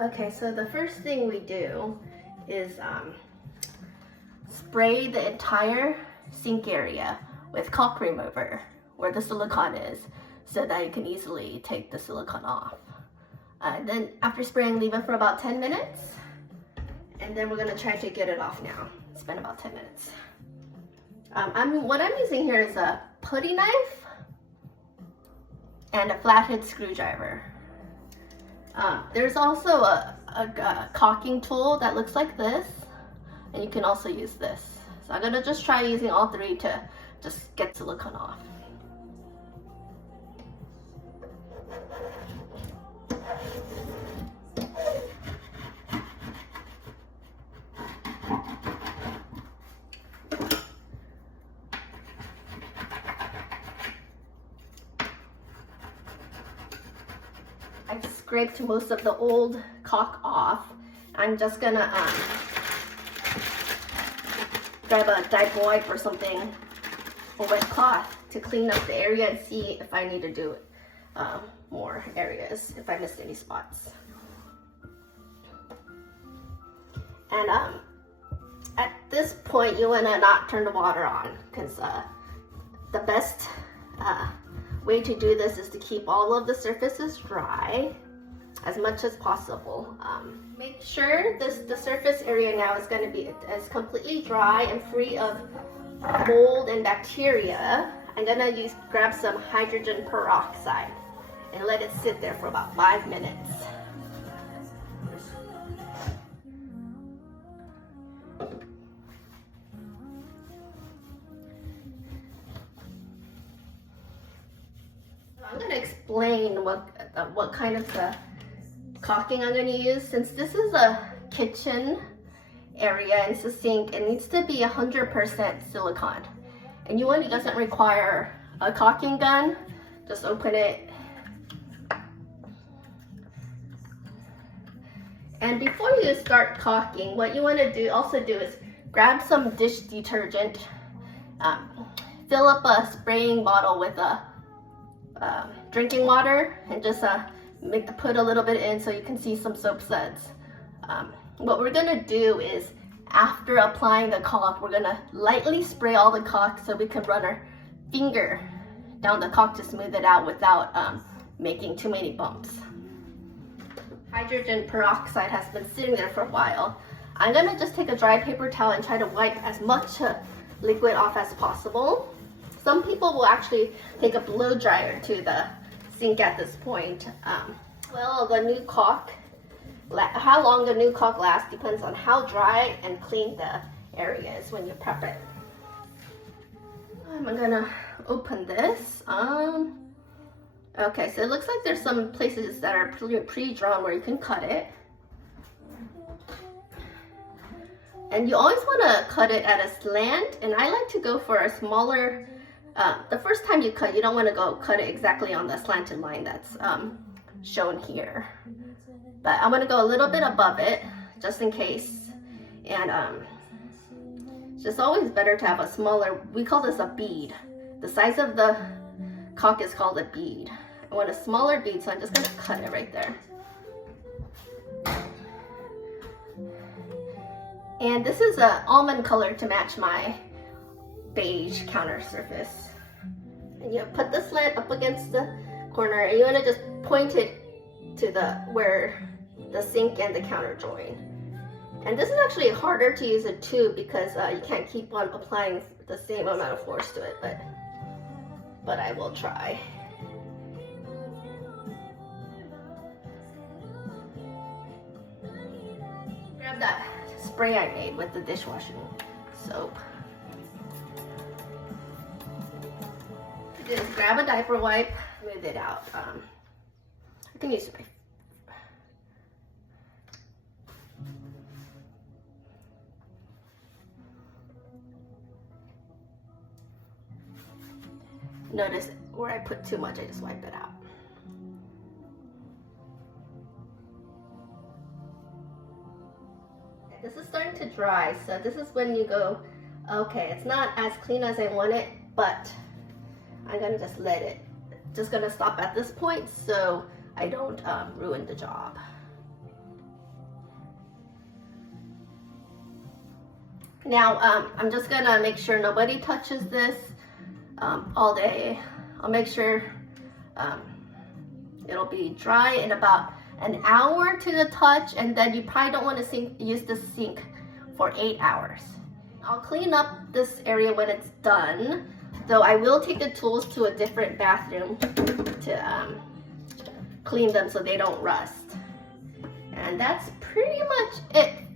Okay, so the first thing we do is spray the entire sink area with caulk remover where the silicone is, so that you can easily take the silicone off. Then after spraying, leave it for about 10 minutes, and then we're gonna try to get it off now. It's been about 10 minutes. What I'm using here is a putty knife and a flathead screwdriver. There's also a caulking tool that looks like this, and you can also use this. So I'm gonna just try using all three to just get silicone off. I've scraped most of the old caulk off. I'm just gonna grab a diaper wipe or something, a wet cloth, to clean up the area and see if I need to do more areas, if I missed any spots. And at this point, you wanna not turn the water on, because the best way to do this is to keep all of the surfaces dry as much as possible. Make sure the surface area now is going to be as completely dry and free of mold and bacteria. I'm going to grab some hydrogen peroxide and let it sit there for about 5 minutes. I'm going to explain what kind of caulking I'm going to use. Since this is a kitchen area and it's a sink, it needs to be 100% silicone. And it doesn't require a caulking gun. Just open it. And before you start caulking, what you want to also do is grab some dish detergent, fill up a spraying bottle with drinking water, and just put a little bit in so you can see some soap suds. What we're gonna do is, after applying the caulk, we're gonna lightly spray all the caulk so we can run our finger down the caulk to smooth it out without making too many bumps. Hydrogen peroxide has been sitting there for a while. I'm gonna just take a dry paper towel and try to wipe as much liquid off as possible. Some people will actually take a blow dryer to the sink at this point. Well, the new caulk, how long the new caulk lasts depends on how dry and clean the area is when you prep it. I'm gonna open this. Okay, so it looks like there's some places that are pre-drawn where you can cut it. And you always want to cut it at a slant, and I like to go for a smaller, the first time you cut, you don't want to go cut it exactly on the slanted line that's shown here. But I'm going to go a little bit above it, just in case. And it's just always better to have a smaller, we call this a bead. The size of the caulk is called a bead. I want a smaller bead, so I'm just going to cut it right there. And this is an almond color to match my beige counter surface. And you put the slant up against the corner, and you want to just point it to where the sink and the counter join. And this is actually harder to use a tube because you can't keep on applying the same amount of force to it, but I will try. Grab that spray I made with the dishwashing soap. Just grab a diaper wipe, smooth it out. I can use my notice where I put too much, I just wipe it out. This is starting to dry, so this is when you go, okay, it's not as clean as I want it, but I'm gonna just just gonna stop at this point so I don't ruin the job. Now, I'm just gonna make sure nobody touches this all day. I'll make sure it'll be dry in about an hour to the touch, and then you probably don't want to use the sink for 8 hours. I'll clean up this area when it's done, though I will take the tools to a different bathroom to clean them so they don't rust. And that's pretty much it